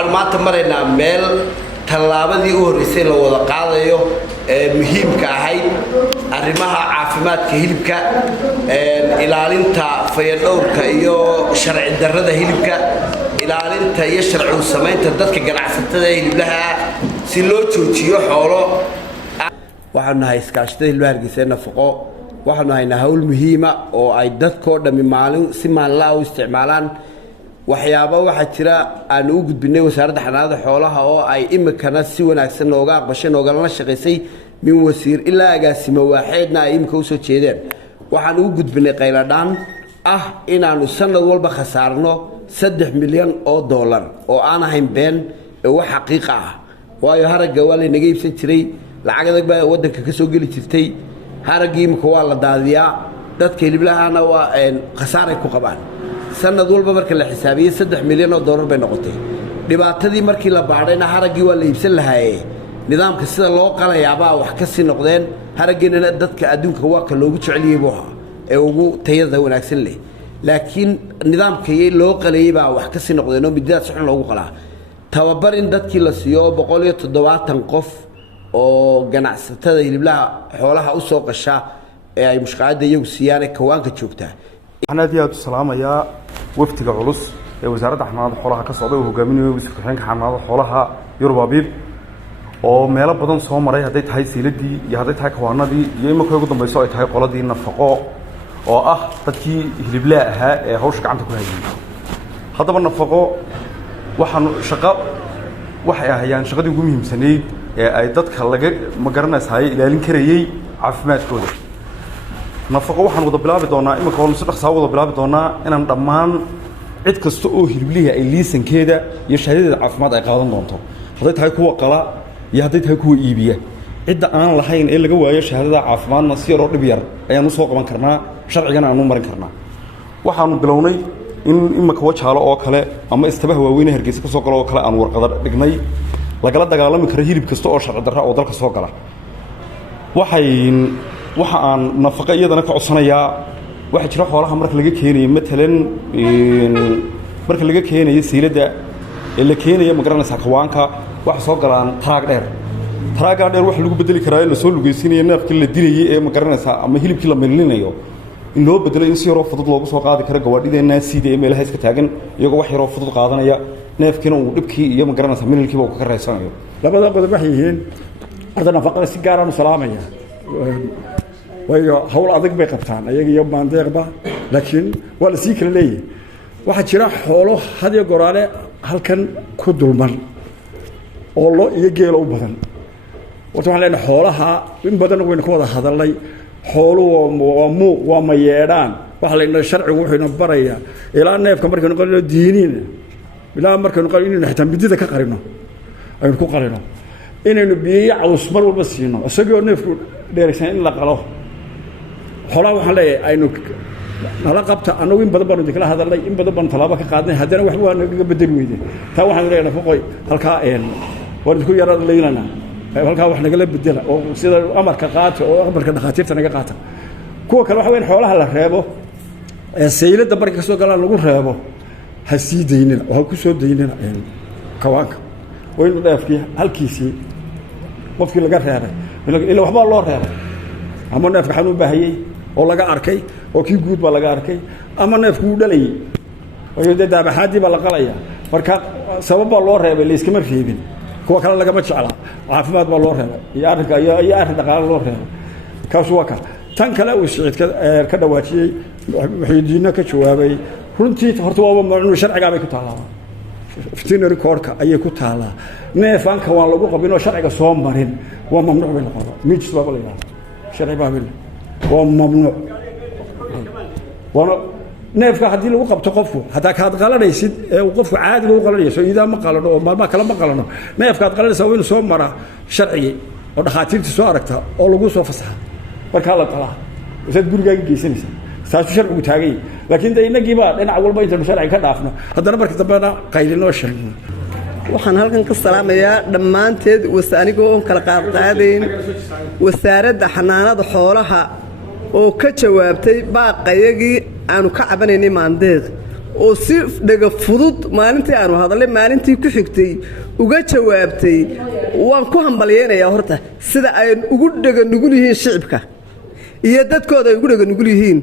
waxaan maanta maraynaa meel tallaabadii u horreysay la wada qaadayo muhiimka ahayd arrimaha caafimaadka hilibka ilaalinta fayadhowrka iyo sharci darrada hilibka ilaalinta iyo sharci u samaynta dadka ganacsatada hiliblaha si loo joojiyo xoolo waxaanu nahay iskaashatada hiliblaha Hargeysa nafaqo waxaanu haynaa hawl muhiima oo ay dadkoo dhammi maalin si maalinlaha u isticmaalaan waxyaabo waxa jira aan u gudbinay wasaaradda xanaanada xoolaha oo ay imikana si wanaagsan nooga aqbashay nooga shaqeysay min wasiir ilaa agaasimo waaxeedna ay imika u soo jeedeen waxaan u gudbinay qayladhaan inaanu sanad walba khasaarno 3 milyan oo dollar oo aan ahayn been wax xaqiiqo ah waayo haragga waa la naga iibsan jiray lacag adag baa wadanka ka soo gali jirtay haragga imika waa la daadiyaa dadka hiliblahaana waa khasaaray ku qabaan sanad walba marka la xisaabiyo 3 milyan oo dollar bay noqotay dhibaatadii markii la baadhayna haraggii waa la iibsan lahaayay nidaamka sida loo qalayaaba wax ka sii noqdeen haraggeena dadka adduunka waa ka loogu jecel yahay buu ee ugu tayada wanaagsan leh laakiin nidaamkii loo qalayay baa wax ka sii noqdeen oo middaas xun loogu qalaa tababar in dadkii la siiyo 170 qof oo ganacsatada hiliblaha xoolaha u soo qasha ee ay mushqaada iyagu siiyaan kawaanka joogtaa أنا ديات السلام يا وفتك علوس وزارة حماد حولها كصعدة وهجامين ويسكتين حماد حولها يربابيل وميلا بدن صوم مري هديت هاي سيلدي يهديت هاي كوانا دي يوم كي يقدم بيساعد هاي قلادي النفقاء تكي هلبلاها هوشك عن تكون هاي هذا بالنفقاء وحن شقاء وحيا يعني شقدي يقومهم سنيد أيضا كلاجة مقارنة هاي إلى الكريي عفمات كله نفقه waxaan wada bilaabi doonaa imika hore si dhaqso wada bilaabi doonaa inaan dhammaan cid kasta oo hiliblaha ay liisankeeda iyo shahaadada caafimaad ay qaadan doonto haday tahay kuwa qala iyo haday tahay kuwa iibiya cid aan lahayn ee laga waayo shahaadada caafimaadna si yar oo dhib yar ayaan u soo qaban karnaa sharcigan aan u marin karnaa waxaanu bilownay in imika wajaalo oo kale ama istabaha waaweyn Hargeysa ka soo galo oo kale aan warqad dhignay lagala dagaalami karo hilib kasta oo sharci darro oo dalka soo gala waxaan nafaqo iyadana ka codsanayaa waxa jira xoolaha marka laga keenayo matalan marka laga keenayo siilada ee la keenayo magaranaysa kawaanka waxa soo galaan taraag dheer wax lagu bedeli karaa in la soo lugeysiinayo neefkii la dilayay ee magaranaysa ama hilibkii la meelinayo in loo bedelo in si yar oo fudud loogu soo qaadi karo gawaadhideena sida meelaha iska taagan iyagoo wax yar oo fudud qaadanaya neefkiina uu dhibkii iyo magaranaysa meelkiiba uu ka raysanayo labada qodob waxay yihiin arda nafaqada si gaar ah u salaamaya wayo hawl adag bay qabtaan ayaga iyo maandeeqba laakiin wala si kala leeyahay waxa jira xoolo had iyo goraale halkan ku dulman oo loo iyo geelo u badan waxaan leenahay xoolaha in badan wayna ku wada hadalay xooluhu waa ma yeedhaan waxa la yiraahdo sharcigu wuxuu ina barayaa ilaa neefka markaynu qalino diiniin ilaa markaynu qalino inaynu xitaa midida ka qarino aynu ku qarino inaynu biyo caws mar walba siino isagoo neefku dheeraysan in la qalo xoolaha waxaan leeyahay aynu nala qabta anagu in badan baan idin kala hadalnay in badan baan talaabo ka qaadnay haddana waxba waa naga bedeli weyday taa waxaan leeyahay nafaqoy halkaa waan isku yarada leeynana halkaa wax nagala bedela oo sida amarka qaata oo amarka dhaqaatiirta naga qaata kuwa kale waxa weyn xoolaha la reebo saylada marka ka soo galaan lagu reebo ha sii daynina oo ha ku soo daynina kawaanka oo in dhaafkii halkiisii qofkii laga reebay ilaa waxba loo reebay ama neefka xanuun baahayay oo laga arkay oo kii guud baa laga arkay ama neefku uu dhalayay oo daabaxaadii baa la qalaya marka sabab baa loo reebay la iskama reebin kuwa kale lagama jecla caafimaad baa loo reebay iyo arrin dhaqaale loo reebay kaas waa ka tan kale uu sicid ka dhawaajiyay waxiidiina ka jawaabay runtii horta waa mamnuuc sharciga bay ku taalaa veterinary code-ka ayay ku taalaa neefanka waan lagu qabin oo sharciga soo marin waa mamnuuc bay noqon mijis baa la yiraahdaa sharci baa bil waa mamnuuc neefka haddii lagu qabto qofku hadaa kaad qalanaysid ee qofku caadiga u qalanayso idaa ma qalano oo maalmaha kale ma qalano neefkaad qalanaysaa waa inuu soo maraa sharcigii oo dhakhaatiirtii soo aragta oo lagu soo fasaxa markaa la qalaa isaad gurigaaga geysanaysaa saasuu sharcigu taagay laakiin de inagii baa dhinac walba intaynu sharciga ka dhaafno haddana marka dambena qaylinoo sheegno waxaan halkan ka salaamayaa dhammaanteed anigoo oon kala qaadqaadayn wasaaradda xanaanada xoolaha oo ka jawaabtay baaqayagii aanu ka cabanaynay maandeeq oo si dhaga fudud maalintii aanu hadalay maalintii ku xigtay uga jawaabtay waan ku hambalyeeynaya horta sida ay ugu dhaga nugul yihiin shicibka iyo dadkooda ay ugu dhaga nugul yihiin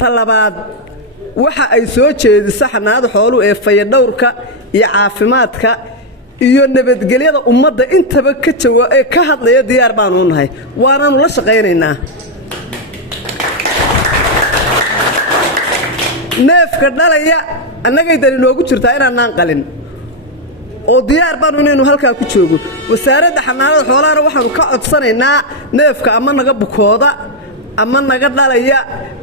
talabaad waxa ay soo jeedisa xanaanada xooluhu ee fayadhowrka iyo caafimaadka iyo nabadgelyada ummadda intaba ka hadlaya diyaar baanu u nahay waanaanu la shaqaynaynaa neefka dhalaya annagaydan inoogu jirtaa inaanaan qalin oo diyaar baanu inaynu halkaa ku joogo wasaaradda xanaanada xoolahana waxaanu ka codsanaynaa neefka ama naga bukooda ama naga dhalaya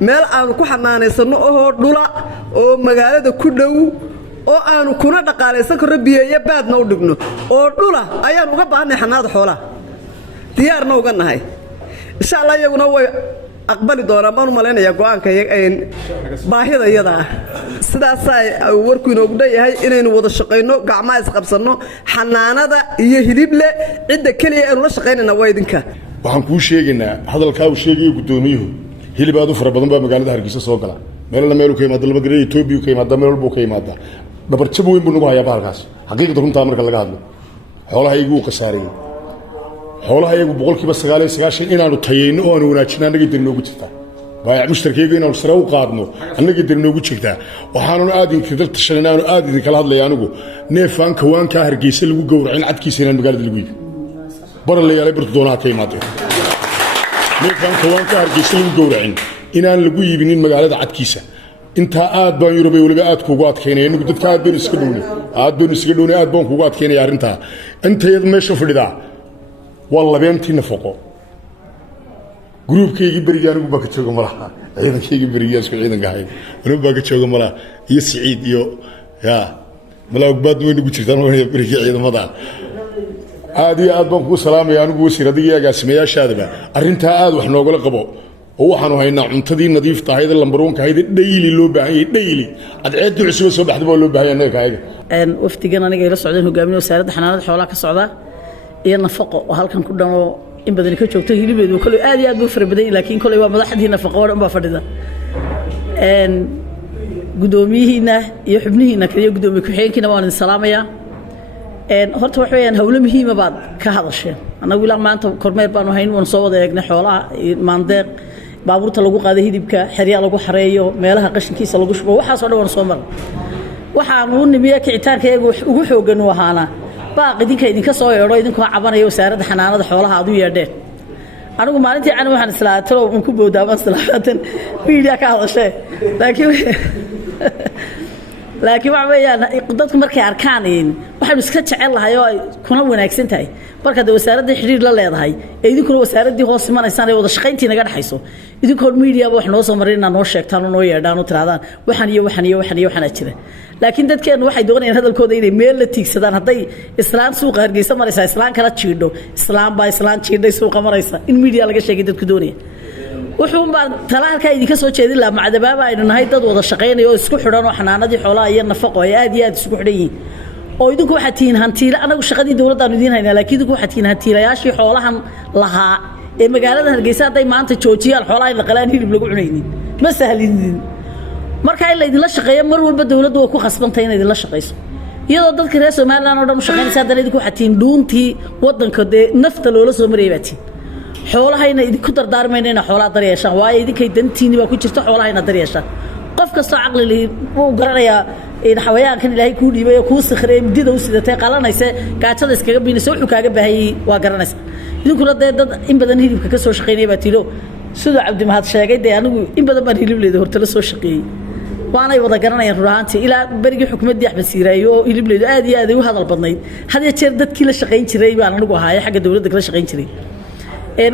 meel aanu ku xanaanaysanno oo dhula oo magaalada ku dhow oo aanu kuna dhaqaalaysan karno biyeeyo baadna u dhigno oo dhula ayaan uga baahanay xanaanada xoolaha diyaarna uga nahay insha allah iyaguna way aqbali doonaan baan u malaynayaa go'aanka baahida iyada ah sidaasaa warku inoogu dhanyahay inaynu wada shaqayno gacmaha isqabsanno xanaanada iyo hilible cidda keliya aynu la shaqaynayna waa idinka waxaan kuu sheegaynaa hadalkaa uu sheegayo guddoomiyuhu hilib aad u fara badan baa magaalada hargeysa soo gala meelna meeluu ka yimaada laba gareeya Ethiopia ka yimaada meel walba ka yimaada dhabarjab weyn buu nagu hayaa bahalkaas xaqiiqda runtaa marka laga hadlo xoolaha iyagu qasaareeyay xoolaha iyagu 99% inaanu tayeyno oo aanu wanaajino anaga idin noogu jirtaa baayac mushtarkeega inaanu sare u qaadno anaga idin noogu jirtaa waxaanu aad idin kala tashanaynaanu aad idin kala hadlay anigu neefan kawaanka hargeysa lagu gowracin cadkiisa inaan magaalada lagu iibiyo barlayaalay bartu doonaa ka yimaado neefan kawaanka hargeysa lagu gowracin inaan lagu iibinin magaalada cadkiisa inta aad baan Yurubay waliba aad kuugu adkeynay anigu dadka aad baan iska dhownay aad baan kuugu adkeynay arinta intayad meesha fadhida waa labeentii nafaqo groupkeygii bariga anigu baa ka jooga malaha ciidankeygii bariga isku ciidanka ahayd anigu baa ka jooga malaha iyo Siciid iyo malaha baad weyn ugu jirtaan bariga ciidamada aad iyo aad baan ku salaamay anigu wasiiradiga agaasimayaashaadaba arinta aad wax noogala qabo oo waxaanu haynaa cuntadii nadiifta ahayd lambaroonka ahayd daily loo baahan yahay daily adceedii cusub soo baxday loo baahan yahay kaaga waftigan aniga ila socdeen hogaamiye wasaaradda xanaanada xoolaha ka socda iyo nafaqo oo halkan ku dhano in badan ka joogto hilibeedu kale aad iyo aad buu farabaday laakiin kale waa madaxdii nafaqo oo dhan baa fadhida gudoomiyihiina iyo xubnihiina kaliya gudoomiye ku-xigeenkiina waan idin salaamayaa horta wax weeyaan hawlo muhiim ah baad ka hadasheen anagu ilaa maanta kormeer baanu hayn waan soo wada eegnay xoolaha maandeeq baabuurta lagu qaaday hidibka xiriyaa lagu xareeyo meelaha qashinkiisa lagu shubo waxaas oo dhan waan soo maray waxaan uu nimiye kicitaankeegu ugu xoogan u ahaana baaq idinka soo yeedho idinkoo cabanaya wasaaradda xanaanada xoolaha aad u yeedheen anigu maalintii aan waxaan islaahay talo aan ku boodaaban islaatan media ka hadashay laakiin waxa weeyaan dadku markay arkaan waxaan iska jecel lahay oo kuna wanaagsan tahay marka wasaaradda xiriir la leedahay idinkuna wasaaradii hoos imanaysan ee wada shaqayntii naga dhaxayso idinkoo media wax noo soo marin noo sheegtaan oo noo yeedhaan oo tiraadaan waxaan jira laakiin dadkeenu waxay doonayaan hadalkooda inay meel la tiigsadaan haday islaan suuqa hargeysa maraysa islaan kala jiidho islaan jiidhay suuqa maraysa in media laga sheegay dadku doonaya wuxuu baan talaalka idinka soo jeedin la macdabaaba aynu nahay dad wada shaqeynaya oo isku xidhan oo xanaanadii xoolaha iyo nafaqo ay aad iyo aad isku xidhan yihiin oo idinku waxaad tihiin hantiile anagu shaqadii dawladda aan idiin haynaa laakiin idinku waxaad tihiin hantiilayaashii xoolahan lahaa ee magaalada hargeysa hadday maanta joojiyaan xoolaha in la qalaan hilib lagu cunaynin ma sahlinin marka in la idinla shaqeeyo mar walba dawladdu waa ku khasbantay in idinla shaqeyso iyadoo dadka reer Soomaaliland oo dhan u shaqeynaysa haddana idinku waxaad tihiin dhuuntii waddanka nafta loola soo marayay baa tihiin xoolahayna idinku dardaarmayna in xoolaha daryeeshaan waayo idinkay dantiini baa ku jirta xoolahayna daryeeshaan qof kastoo caqli leh uu garanayaa in xawayaankan Ilaahay ku dhiibay oo ku sakhray midida u sidatay qalanaysa gaajada iskaga biinaysa wuxuu kaaga baahayay waa garanaysa idinkuna dad in badan hilibka ka soo shaqeynaya baa tiro sidoo Cabdi Mahad sheegay anigu in badan baan hilib leeyahay horta la soo shaqeeyay waana wada garanayaan ruuxaantii ilaa barigi xukuumadii Axmed Siiraayo oo hilib leeyahay aad iyo aad u hadal badnayd had iyo jeer dadkii la shaqeyn jiray baan anigu ahaay xagga dawladda kala shaqeyn jiray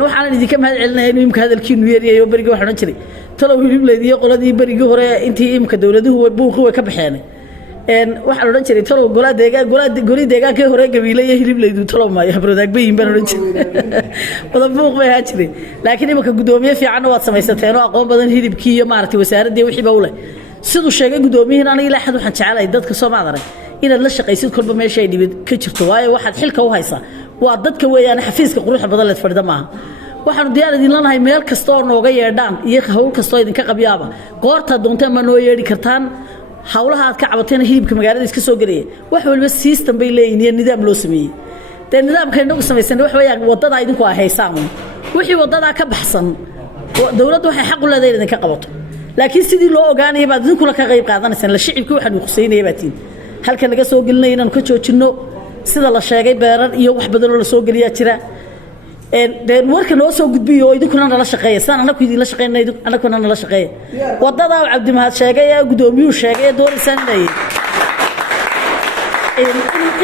waxaan idinka mahad celinayaa in imka hadalkiinu yeeriyo barigi waxaan jiray talo hilib leeyahay qoladii barigi hore intii imka dawladuhu buuqi way ka baxeen waxaan oran jiray talo goli deegaanka hore gabiilay hilib leeyahay talo ma habrodaag bayin baan oran jiray wada buuq bay ha jiray laakiin imka gudoomiye fiican waad samaysateen oo aqoon badan hilibkii iyo maartay wasaaradii wixii baa u leh sidoo sheegay gudoomiyahan aniga ilaa xad waxaan jecelahay dadka Soomaaliyeed inaad la shaqaysid kolba meesha ay dhibid ka jirto waayo waxaad xilka u haysaa waa dadka weeyaan xafiiska quruxda badan la fadhida maaha waxaanu diyaar idin lanahay meel kasta oo nooga yeedhaan iyo hawl kasta oo idinka qabyaaba goorta doontaan ma noo yeedhi kartaan hawlaha aad ka cabateen hilibka magaalada iska soo galaya wax walba system bay leeyihiin iyo nidaam loo sameeyay taa nidaamka inagu sameeysan wax weeyaan wadada idinku ay haysaan wixii wadada ka baxsan dawladdu waxay xaq u leedahay inay ka qabato laakiin sidii loo ogaanayay baad idinku la ka qayb qaadanaysan la shicibku waxaan u xuseynayay baatiin halka laga soo gelinay inaan ka joojino sida la sheegay beerar iyo wax badan oo la soo geliya jira deen warka noo soo gudbiyo idinkuna nala shaqeeyo san anaku idin la shaqeynaydo anakuna nala shaqeeyo wadada Cabdi Mahad sheegay gudoomiyuu sheegay dooraysan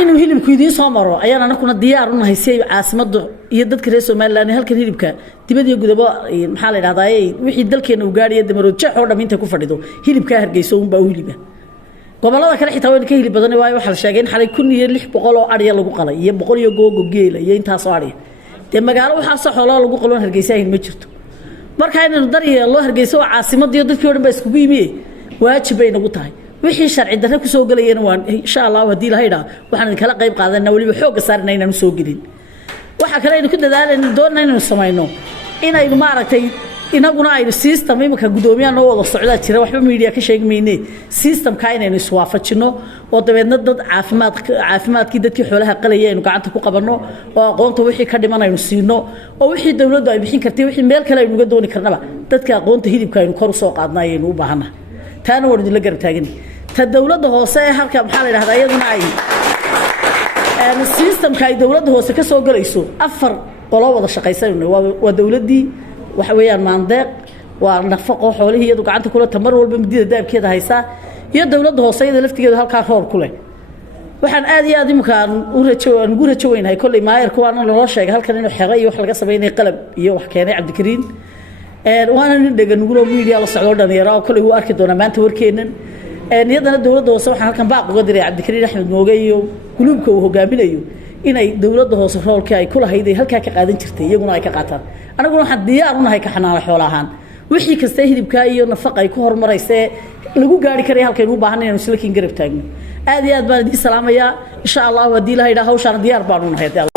inuu hilibku idin soo maro ayaan anakuna diyaar u nahay si caasimada iyo dadka reer Soomaaliland halkan hilibka dibadda iyo gudaba maxaa la yiraahdaa wixii dalkeena u gaariyo damarood jeex oo dhaminta ku fadhido hilibka Hargeysa uun baa u hiliba gobolada kale xitaa way ka hilib badan waayo waxa la sheegay in xalay 1600 oo ariya lagu qalay iyo 100 iyo googo geela iyo intaas oo ariya de magaalo waxa soo xoolo lagu qalon Hargeysa in ma jirto marka inuu daryeelo Hargeysa oo caasimada iyo dadkii oo dhan ba isku biimiyay waajib ay nagu tahay wixii sharci darro ku soo galayeen waan insha Allah hadii la hayra waxaan kala qayb qaadanaa waliba xoog saarnaa inaan soo gelin waxa kale inuu ku dadaalayno doonayno inuu sameeyno inay maaragtay inaguna ay system imika gudoomiyaha oo wada socda jira waxba media ka sheegmayne system ka inaynu iswaafajino oo dabeedna dad caafimaadkii dadkii xoolaha qalayeen gacanta ku qabano oo aqoonta wixii ka dhimanayno siino oo wixii dawladdu ay bixin kartay wixii meel kale aynu uga dooni karnaba dadka aqoonta hilibka aynu kor u soo qaadnaayeen u baahana taana wada la garab taagan ta dawladda hoose halka maxaa la yiraahdaa iyaduna ay system ka ay dawladda hoose ka soo galayso afar qolo wada shaqaysanayno waa dawladdii waxa weeyaan maandeeq waa nafaqo xoolihii iyadu gacanta kula tamar walba midida daabkeeda haysa iyo dawladda hoose iyada laftigeedu halka roob ku leh waxaan aad iyo aad imkaan ugu rajooynahay kulli maayarku waana loo sheegay halkan inuu xeray iyo wax laga sameeyay qalab iyo wax keenay Cabdikariin waana nin dhagan ugu media la socdo dhalinyaro kulli uu arki doona maanta warkeenan iyadana dawladda hoose waxaan halkan baaq uga diray Cabdikariin Axmed Mooge iyo guluubka uu hogaaminayo inay dawladda hoose roolkii ay kula hayday halka ka qaadan jirtay iyaguna ay ka qaataan anaguna waxaan diyaar u nahay ka xanaano xoolahan wixii kasta hilibka iyo nafaqo ay ku hormaraysay lagu gaari karay halkeen u baahan inaan isla kiin garab taagno aad iyo aad baan idin salaamayaa insha Allah hadii la hayra hawshan diyaar baan u nahay